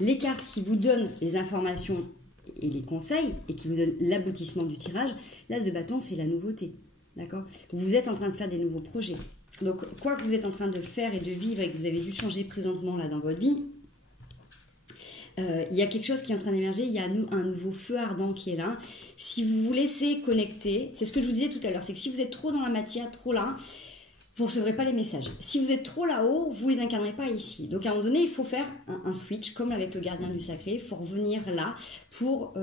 les cartes qui vous donnent les informations et les conseils et qui vous donnent l'aboutissement du tirage, l'As de bâton, c'est la nouveauté. D'accord ? Vous êtes en train de faire des nouveaux projets. Donc, quoi que vous êtes en train de faire et de vivre et que vous avez dû changer présentement là dans votre vie, il y a quelque chose qui est en train d'émerger, il y a un nouveau feu ardent qui est là. Si vous vous laissez connecter, c'est ce que je vous disais tout à l'heure, c'est que si vous êtes trop dans la matière, trop là, vous ne recevrez pas les messages. Si vous êtes trop là-haut, vous ne les incarnerez pas ici. Donc à un moment donné, il faut faire un switch, comme avec le gardien du sacré. Il faut revenir là pour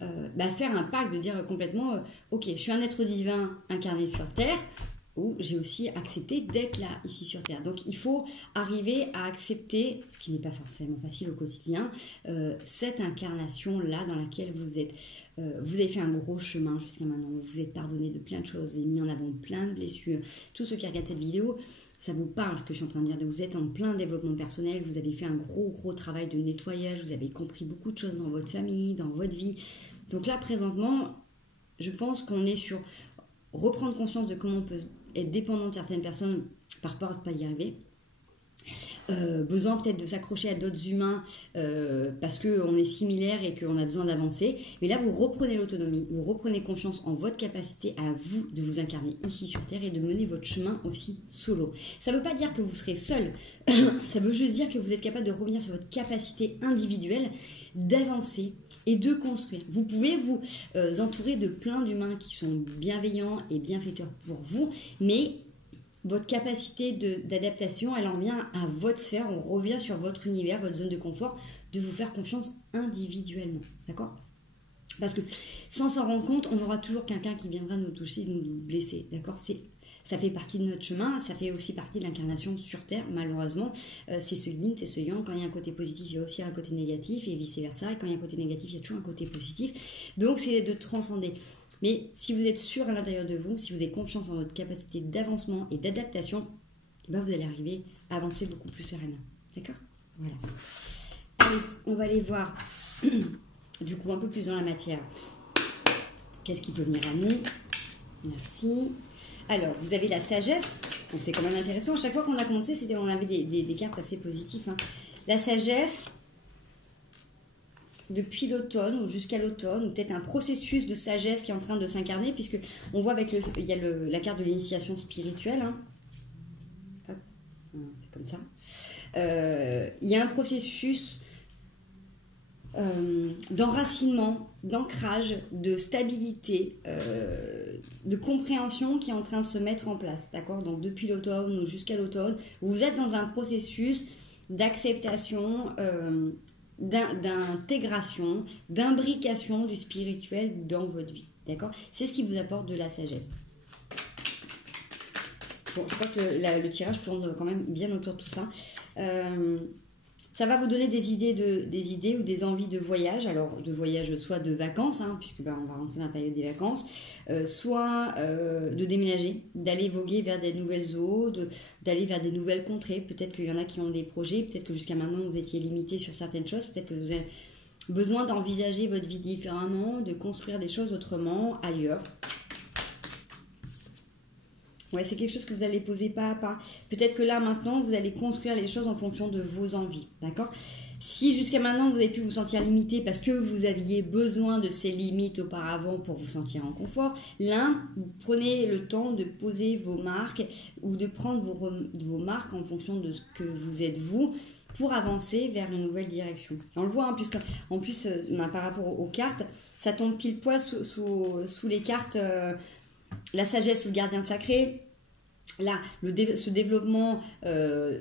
faire un pacte, de dire complètement, ok, je suis un être divin incarné sur Terre, ou j'ai aussi accepté d'être là, ici sur Terre. Donc il faut arriver à accepter, ce qui n'est pas forcément facile au quotidien, cette incarnation-là dans laquelle vous êtes. Vous avez fait un gros chemin jusqu'à maintenant, vous vous êtes pardonné de plein de choses, vous avez mis en avant plein de blessures. Tous ceux qui regardent cette vidéo, ça vous parle ce que je suis en train de dire. Vous êtes en plein développement personnel, vous avez fait un gros travail de nettoyage, vous avez compris beaucoup de choses dans votre famille, dans votre vie. Donc là, présentement, je pense qu'on est sur reprendre conscience de comment on peut être dépendant de certaines personnes par peur de ne pas y arriver. Besoin peut-être de s'accrocher à d'autres humains parce qu'on est similaires et qu'on a besoin d'avancer. Mais là, vous reprenez l'autonomie, vous reprenez confiance en votre capacité à vous de vous incarner ici sur Terre et de mener votre chemin aussi solo. Ça ne veut pas dire que vous serez seul, ça veut juste dire que vous êtes capable de revenir sur votre capacité individuelle d'avancer et de construire. Vous pouvez vous entourer de plein d'humains qui sont bienveillants et bienfaiteurs pour vous, mais votre capacité d'adaptation, elle en vient à votre sphère, on revient sur votre univers, votre zone de confort, de vous faire confiance individuellement, d'accord ? Parce que sans s'en rendre compte, on aura toujours quelqu'un qui viendra nous toucher, nous blesser, d'accord ? Ça fait partie de notre chemin, ça fait aussi partie de l'incarnation sur Terre, malheureusement. C'est ce yin, c'est ce yang. Quand il y a un côté positif, il y a aussi un côté négatif, et vice-versa. Et quand il y a un côté négatif, il y a toujours un côté positif. Donc, c'est de transcender. Mais si vous êtes sûr à l'intérieur de vous, si vous avez confiance en votre capacité d'avancement et d'adaptation, vous allez arriver à avancer beaucoup plus sereinement. D'accord ? Voilà. Allez, on va aller voir, du coup, un peu plus dans la matière. Qu'est-ce qui peut venir à nous ? Merci. Alors, vous avez la sagesse. Donc, c'est quand même intéressant. À chaque fois qu'on a commencé, on avait des cartes assez positives. Hein. La sagesse, depuis l'automne ou jusqu'à l'automne, ou peut-être un processus de sagesse qui est en train de s'incarner, puisque on voit il y a la carte de l'initiation spirituelle. Hein. Hop, c'est comme ça. Il y a un processus d'enracinement, d'ancrage, de stabilité, de compréhension qui est en train de se mettre en place, d'accord ? Donc depuis l'automne ou jusqu'à l'automne, vous êtes dans un processus d'acceptation, d'intégration, d'imbrication du spirituel dans votre vie, d'accord ? C'est ce qui vous apporte de la sagesse. Bon, je crois que le tirage tourne quand même bien autour de tout ça. Ça va vous donner des idées ou des envies de voyage. Alors, de voyage soit de vacances, hein, puisque on va rentrer dans la période des vacances, soit de déménager, d'aller voguer vers des nouvelles eaux, d'aller vers des nouvelles contrées. Peut-être qu'il y en a qui ont des projets, peut-être que jusqu'à maintenant vous étiez limité sur certaines choses, peut-être que vous avez besoin d'envisager votre vie différemment, de construire des choses autrement, ailleurs. Ouais, c'est quelque chose que vous allez poser pas à pas. Peut-être que là, maintenant, vous allez construire les choses en fonction de vos envies, d'accord ? Si jusqu'à maintenant, vous avez pu vous sentir limité parce que vous aviez besoin de ces limites auparavant pour vous sentir en confort, là, vous prenez le temps de poser vos marques ou de prendre vos marques en fonction de ce que vous êtes vous pour avancer vers une nouvelle direction. On le voit, hein, puisque en plus, par rapport aux cartes, ça tombe pile poil sous les cartes... la sagesse ou le gardien sacré, là, ce développement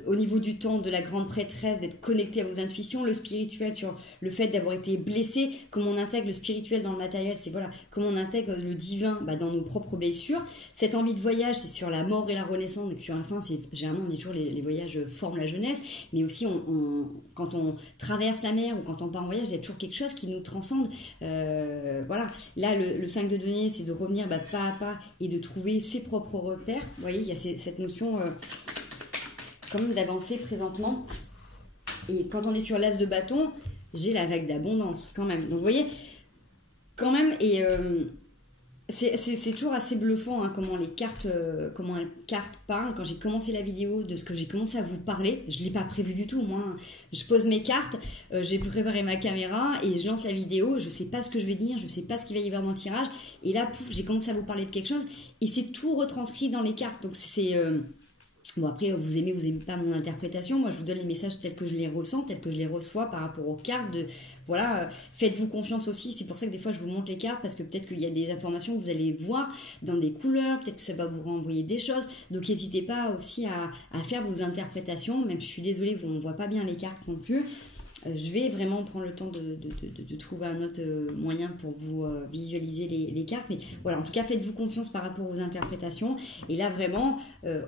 au niveau du temps de la grande prêtresse, d'être connecté à vos intuitions, le spirituel sur le fait d'avoir été blessé, comment on intègre le spirituel dans le matériel, c'est voilà, comment on intègre le divin dans nos propres blessures. Cette envie de voyage, c'est sur la mort et la renaissance, donc sur la fin, c'est généralement on dit toujours les voyages forment la jeunesse, mais aussi quand on traverse la mer ou quand on part en voyage, il y a toujours quelque chose qui nous transcende. Voilà, là le 5 de denier, c'est de revenir pas à pas et de trouver ses propres repères. Vous voyez, il y a cette notion quand même d'avancer présentement. Et quand on est sur l'as de bâton, j'ai la vague d'abondance quand même. Donc vous voyez, quand même, et c'est toujours assez bluffant comment les cartes parlent. Quand j'ai commencé la vidéo, de ce que j'ai commencé à vous parler, je ne l'ai pas prévu du tout. Moi, je pose mes cartes, j'ai préparé ma caméra et je lance la vidéo. Je ne sais pas ce que je vais dire, je ne sais pas ce qu'il va y avoir dans le tirage. Et là, pouf, j'ai commencé à vous parler de quelque chose et c'est tout retranscrit dans les cartes. Donc c'est... Bon, après, vous aimez pas mon interprétation. Moi, je vous donne les messages tels que je les ressens, tels que je les reçois par rapport aux cartes. Voilà, faites-vous confiance aussi. C'est pour ça que des fois, je vous montre les cartes parce que peut-être qu'il y a des informations que vous allez voir dans des couleurs. Peut-être que ça va vous renvoyer des choses. Donc, n'hésitez pas aussi à faire vos interprétations. Même, je suis désolée, on ne voit pas bien les cartes non plus. Je vais vraiment prendre le temps de trouver un autre moyen pour vous visualiser les cartes. Mais voilà, en tout cas, faites-vous confiance par rapport aux interprétations. Et là, vraiment,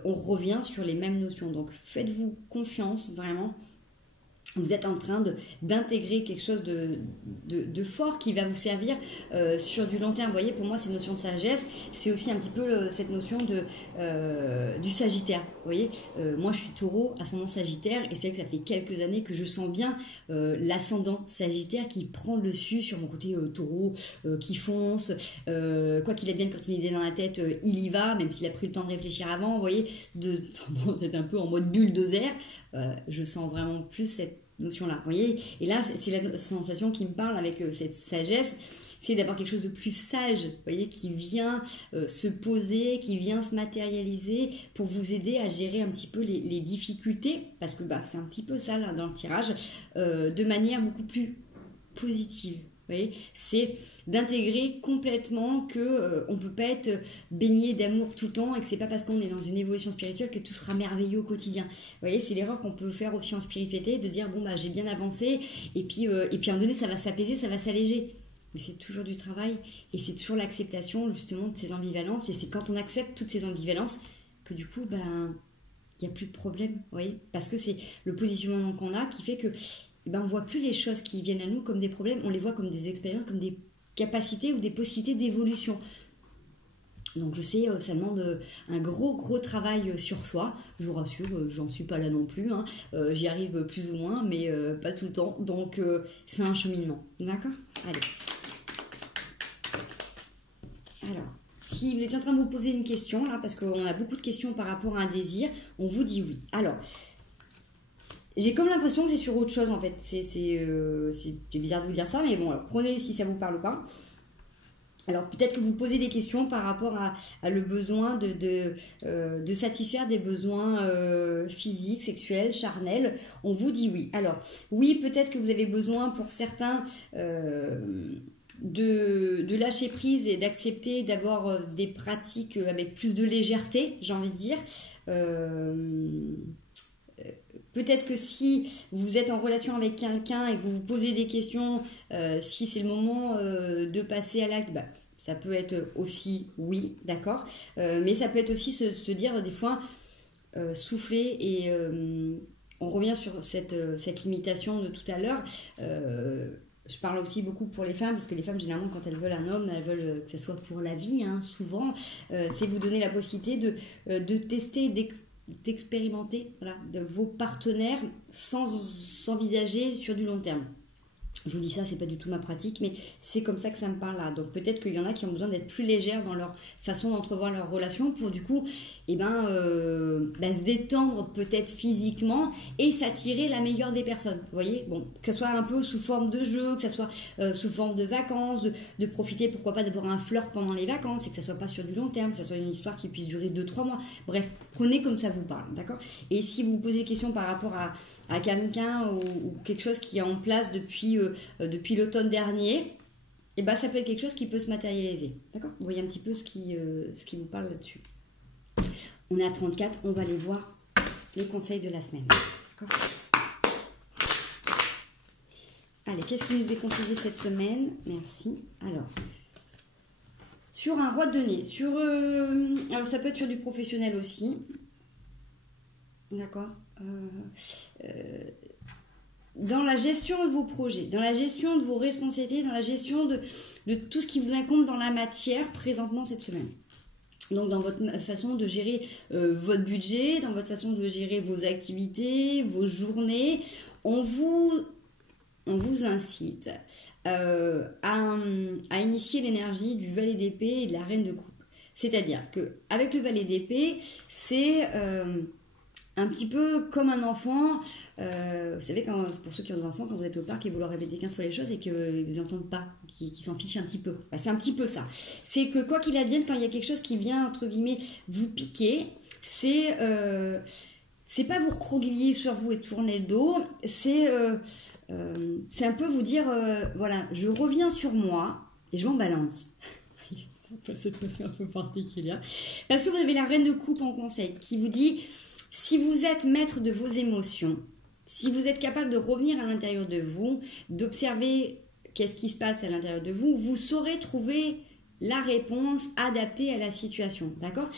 on revient sur les mêmes notions. Donc, faites-vous confiance, vraiment. Vous êtes en train d'intégrer quelque chose de fort qui va vous servir sur du long terme. Vous voyez, pour moi, cette notion de sagesse, c'est aussi un petit peu cette notion du Sagittaire. Vous voyez, moi, je suis taureau, ascendant Sagittaire, et c'est vrai que ça fait quelques années que je sens bien l'ascendant Sagittaire qui prend le dessus sur mon côté taureau, qui fonce. Quoi qu'il advienne, quand il est dans la tête, il y va, même s'il a pris le temps de réfléchir avant. Vous voyez, d'être un peu en mode bulldozer. Je sens vraiment plus cette notion-là, vous voyez. Et là, c'est la sensation qui me parle avec cette sagesse, c'est d'avoir quelque chose de plus sage, vous voyez, qui vient se poser, qui vient se matérialiser pour vous aider à gérer un petit peu les difficultés, parce que c'est un petit peu ça là, dans le tirage, de manière beaucoup plus positive. Vous voyez, c'est d'intégrer complètement que on peut pas être baigné d'amour tout le temps et que c'est pas parce qu'on est dans une évolution spirituelle que tout sera merveilleux au quotidien. Vous voyez, c'est l'erreur qu'on peut faire aussi en spiritualité, de dire j'ai bien avancé et puis à un moment donné ça va s'apaiser, ça va s'alléger. Mais c'est toujours du travail et c'est toujours l'acceptation justement de ces ambivalences, et c'est quand on accepte toutes ces ambivalences que du coup il n'y a plus de problème, vous voyez, parce que c'est le positionnement qu'on a qui fait que on ne voit plus les choses qui viennent à nous comme des problèmes, on les voit comme des expériences, comme des capacités ou des possibilités d'évolution. Donc je sais, ça demande un gros travail sur soi, je vous rassure, j'en suis pas là non plus, j'y arrive plus ou moins, mais pas tout le temps, donc c'est un cheminement, d'accord ? Allez. Alors, si vous êtes en train de vous poser une question, là, parce qu'on a beaucoup de questions par rapport à un désir, on vous dit oui. Alors, j'ai comme l'impression que c'est sur autre chose en fait. C'est bizarre de vous dire ça, mais bon, alors, prenez si ça vous parle pas. Alors peut-être que vous posez des questions par rapport à le besoin de satisfaire des besoins physiques, sexuels, charnels. On vous dit oui. Alors oui, peut-être que vous avez besoin pour certains de lâcher prise et d'accepter d'avoir des pratiques avec plus de légèreté, j'ai envie de dire. Peut-être que si vous êtes en relation avec quelqu'un et que vous vous posez des questions, si c'est le moment de passer à l'acte, ça peut être aussi oui, d'accord. Mais ça peut être aussi se dire des fois, souffler et on revient sur cette limitation de tout à l'heure. Je parle aussi beaucoup pour les femmes, parce que les femmes, généralement, quand elles veulent un homme, elles veulent que ce soit pour la vie, souvent. C'est vous donner la possibilité de tester, d'expérimenter de vos partenaires sans s'envisager sur du long terme. Je vous dis ça, c'est pas du tout ma pratique, mais c'est comme ça que ça me parle là. Donc peut-être qu'il y en a qui ont besoin d'être plus légères dans leur façon d'entrevoir leur relation pour du coup, se détendre peut-être physiquement et s'attirer la meilleure des personnes. Vous voyez, bon, que ce soit un peu sous forme de jeu, que ce soit sous forme de vacances, de profiter, pourquoi pas, d'avoir un flirt pendant les vacances et que ça soit pas sur du long terme, que ça soit une histoire qui puisse durer 2-3 mois. Bref, prenez comme ça vous parle, d'accord ? Et si vous vous posez des questions par rapport à quelqu'un ou quelque chose qui est en place depuis l'automne dernier, ça peut être quelque chose qui peut se matérialiser. D'accord ? Vous voyez un petit peu ce qui vous parle là-dessus. On est à 34, on va aller voir les conseils de la semaine. D'accord ? Allez, qu'est-ce qui nous est conseillé cette semaine? Merci. Alors, sur un roi de denier, alors ça peut être sur du professionnel aussi. D'accord. Dans la gestion de vos projets, dans la gestion de vos responsabilités, dans la gestion de tout ce qui vous incombe dans la matière présentement cette semaine. Donc dans votre façon de gérer votre budget, dans votre façon de gérer vos activités, vos journées, on vous incite à initier l'énergie du valet d'épée et de la reine de coupe. C'est-à-dire qu'avec le valet d'épée, c'est un petit peu comme un enfant. Vous savez, pour ceux qui ont des enfants, quand vous êtes au parc et vous leur répétez 15 fois les choses et qu'ils n'entendent pas, qu'ils s'en fichent un petit peu. Bah, c'est un petit peu ça. C'est que quoi qu'il advienne, quand il y a quelque chose qui vient, entre guillemets, vous piquer, c'est pas vous recroqueviller sur vous et tourner le dos, c'est un peu vous dire, voilà, je reviens sur moi et je m'en balance. Cette notion un peu particulière. Parce que vous avez la reine de coupe en conseil qui vous dit, si vous êtes maître de vos émotions, si vous êtes capable de revenir à l'intérieur de vous, d'observer qu'est-ce qui se passe à l'intérieur de vous, vous saurez trouver la réponse adaptée à la situation. D'accord ?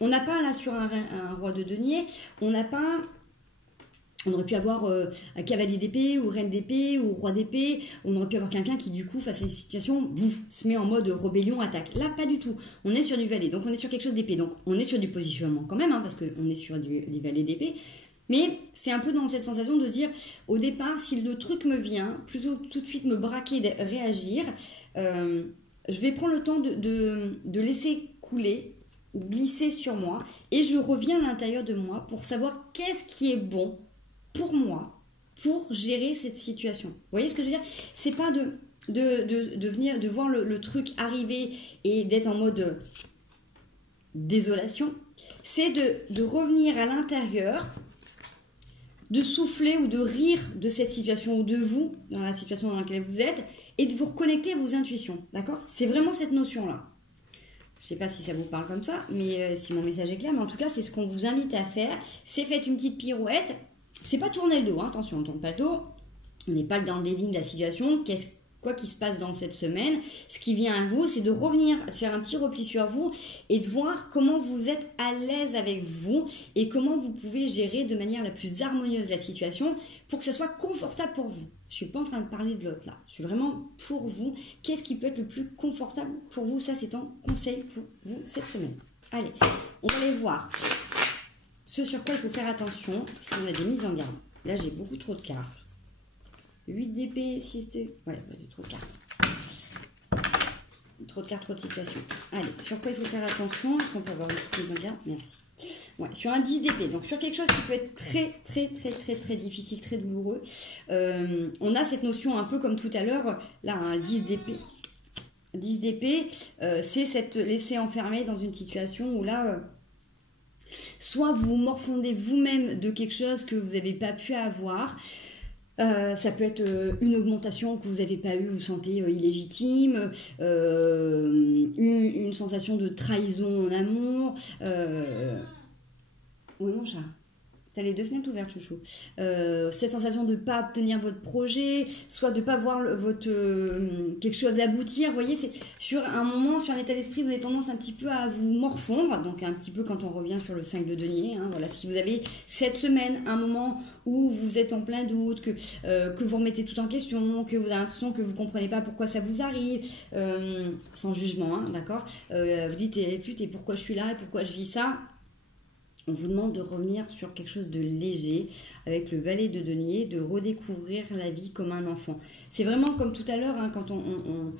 On n'a pas là sur un roi de denier, on aurait pu avoir un cavalier d'épée ou reine d'épée ou roi d'épée. On aurait pu avoir quelqu'un qui du coup face à une situation se met en mode rébellion, attaque. Là pas du tout, on est sur du valet, donc on est sur quelque chose d'épée, donc on est sur du positionnement quand même, parce qu'on est sur des valets d'épée. Mais c'est un peu dans cette sensation de dire, au départ, si le truc me vient, plutôt tout de suite me braquer, de réagir, je vais prendre le temps de laisser couler, glisser sur moi, et je reviens à l'intérieur de moi pour savoir qu'est-ce qui est bon pour moi, pour gérer cette situation. Vous voyez ce que je veux dire? C'est pas de venir, de voir le truc arriver et d'être en mode désolation, c'est de revenir à l'intérieur, de souffler ou de rire de cette situation ou de vous, dans la situation dans laquelle vous êtes, et de vous reconnecter à vos intuitions, d'accord? C'est vraiment cette notion-là. Je ne sais pas si ça vous parle comme ça, mais si mon message est clair, mais en tout cas, c'est ce qu'on vous invite à faire. C'est faites une petite pirouette. C'est pas tourner le dos, attention, on ne tourne pas le dos. On n'est pas dans les lignes de la situation. Quoi qui se passe dans cette semaine, ce qui vient à vous, c'est de revenir, de faire un petit repli sur vous et de voir comment vous êtes à l'aise avec vous et comment vous pouvez gérer de manière la plus harmonieuse la situation pour que ça soit confortable pour vous. Je ne suis pas en train de parler de l'autre là, je suis vraiment pour vous. Qu'est-ce qui peut être le plus confortable pour vous? Ça, c'est un conseil pour vous cette semaine. Allez, on va aller voir ce sur quoi il faut faire attention si on a des mises en garde. Là, j'ai beaucoup trop de cartes. 8 d'épée, 6 de... Ouais, j'ai trop de cartes. Trop de cartes, trop de situations. Allez, sur quoi il faut faire attention? Est-ce qu'on peut avoir une petite mise en garde? Merci. Ouais, sur un 10 d'épée, donc sur quelque chose qui peut être très, très, très, très, très difficile, très douloureux. On a cette notion un peu comme tout à l'heure, là, un 10 d'épée. 10 d'épée, c'est cette laisser enfermer dans une situation où là... soit vous morfondez vous-même de quelque chose que vous n'avez pas pu avoir. Ça peut être une augmentation que vous n'avez pas eue, vous sentez illégitime, une sensation de trahison en amour. Oui, mon chat. T'as les 2 fenêtres ouvertes, chouchou. Cette sensation de ne pas obtenir votre projet, soit de ne pas voir quelque chose aboutir. Vous voyez, c'est sur un moment, sur un état d'esprit, vous avez tendance un petit peu à vous morfondre. Donc un petit peu quand on revient sur le 5 de denier. Voilà, si vous avez cette semaine un moment où vous êtes en plein doute, que vous remettez tout en question, que vous avez l'impression que vous ne comprenez pas pourquoi ça vous arrive, sans jugement, d'accord, vous dites, et pourquoi je suis là, et pourquoi je vis ça. On vous demande de revenir sur quelque chose de léger, avec le valet de denier, de redécouvrir la vie comme un enfant. C'est vraiment comme tout à l'heure, quand on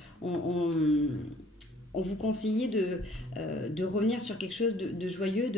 vous conseillait de revenir sur quelque chose de joyeux,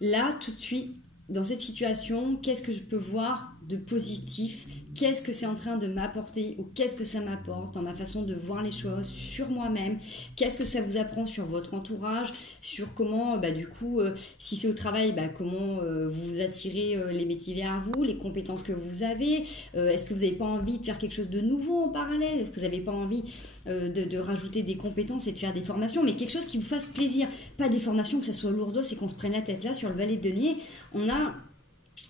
là, tout de suite, dans cette situation, qu'est-ce que je peux voir de positif? Qu'est-ce que c'est en train de m'apporter ou qu'est-ce que ça m'apporte dans ma façon de voir les choses, sur moi-même? Qu'est-ce que ça vous apprend sur votre entourage, sur comment, du coup, si c'est au travail, comment vous attirez les métiers vers vous, les compétences que vous avez? Est-ce que vous n'avez pas envie de faire quelque chose de nouveau en parallèle? Est-ce que vous n'avez pas envie de rajouter des compétences et de faire des formations, mais quelque chose qui vous fasse plaisir? Pas des formations que ça soit lourdos et qu'on se prenne la tête. Là, sur le Valet de denier, on a...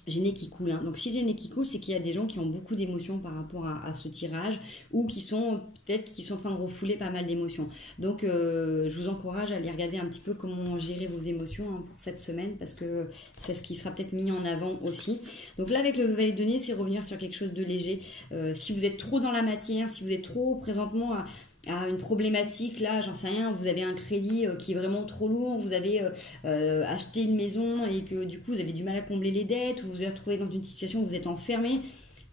J'ai nez qui coule, hein. Donc si j'ai nez qui coule, c'est qu'il y a des gens qui ont beaucoup d'émotions par rapport à ce tirage ou qui sont peut-être qui sont en train de refouler pas mal d'émotions. Donc je vous encourage à aller regarder un petit peu comment gérer vos émotions pour cette semaine, parce que c'est ce qui sera peut-être mis en avant aussi. Donc là, avec le Valet de denier, c'est revenir sur quelque chose de léger. Si vous êtes trop dans la matière, si vous êtes trop présentement à une problématique, là, j'en sais rien, vous avez un crédit qui est vraiment trop lourd, vous avez acheté une maison et que du coup vous avez du mal à combler les dettes, ou vous vous retrouvez dans une situation où vous êtes enfermé,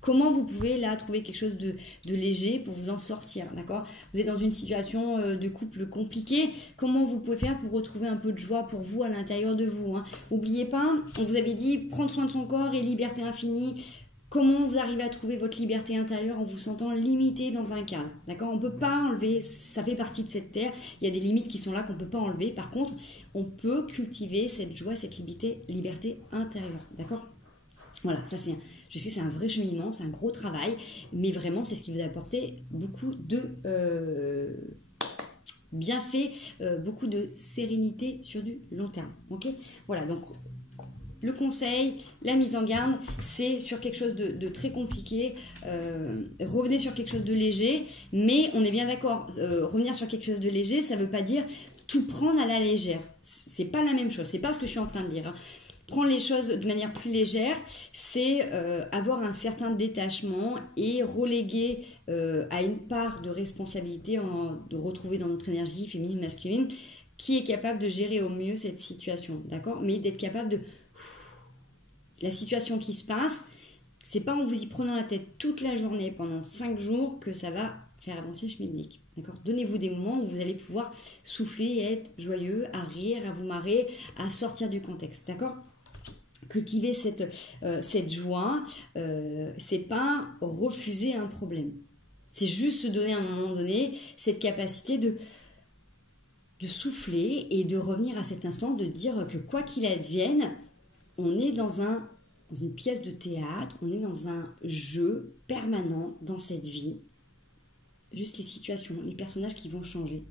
comment vous pouvez là trouver quelque chose de léger pour vous en sortir, d'accord? Vous êtes dans une situation de couple compliquée, comment vous pouvez faire pour retrouver un peu de joie pour vous à l'intérieur de vous, hein? N'oubliez pas, on vous avait dit prendre soin de son corps et liberté infinie. Comment vous arrivez à trouver votre liberté intérieure en vous sentant limité dans un cadre, d'accord? On ne peut pas enlever, ça fait partie de cette terre, il y a des limites qui sont là qu'on ne peut pas enlever. Par contre, on peut cultiver cette joie, cette liberté intérieure, d'accord? Voilà, ça c'est, je sais, c'est un vrai cheminement, c'est un gros travail, mais vraiment c'est ce qui vous a apporté beaucoup de bienfaits, beaucoup de sérénité sur du long terme, ok? Voilà, donc... Le conseil, la mise en garde, c'est sur quelque chose de très compliqué. Revenez sur quelque chose de léger, mais on est bien d'accord. Revenir sur quelque chose de léger, ça ne veut pas dire tout prendre à la légère. C'est pas la même chose. C'est pas ce que je suis en train de dire, hein. Prendre les choses de manière plus légère, c'est avoir un certain détachement et reléguer à une part de responsabilité, de retrouver dans notre énergie féminine, masculine, qui est capable de gérer au mieux cette situation, d'accord? Mais d'être capable de... La situation qui se passe, c'est pas en vous y prenant la tête toute la journée pendant 5 jours que ça va faire avancer le schmilblick. D'accord? Donnez-vous des moments où vous allez pouvoir souffler et être joyeux, à rire, à vous marrer, à sortir du contexte. D'accord? Cultiver cette joie, c'est pas refuser un problème. C'est juste se donner à un moment donné cette capacité de souffler et de revenir à cet instant, de dire que quoi qu'il advienne, on est dans une pièce de théâtre, on est dans un jeu permanent dans cette vie. Juste les situations, les personnages qui vont changer.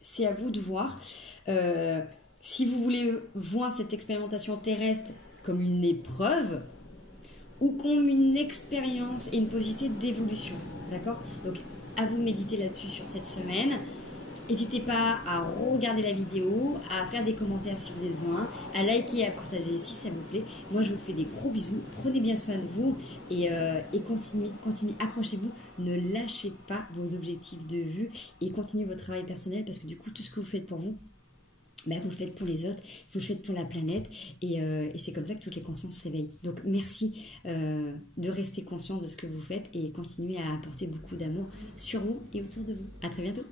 C'est à vous de voir. Si vous voulez voir cette expérimentation terrestre comme une épreuve ou comme une expérience et une possibilité d'évolution. D'accord? Donc, à vous de méditer là-dessus sur cette semaine. N'hésitez pas à regarder la vidéo, à faire des commentaires si vous avez besoin, à liker et à partager si ça vous plaît. Moi, je vous fais des gros bisous. Prenez bien soin de vous et continuez, accrochez-vous. Ne lâchez pas vos objectifs de vue et continuez votre travail personnel, parce que du coup, tout ce que vous faites pour vous, vous le faites pour les autres, vous le faites pour la planète et c'est comme ça que toutes les consciences s'éveillent. Donc merci de rester conscient de ce que vous faites et continuez à apporter beaucoup d'amour sur vous et autour de vous. À très bientôt.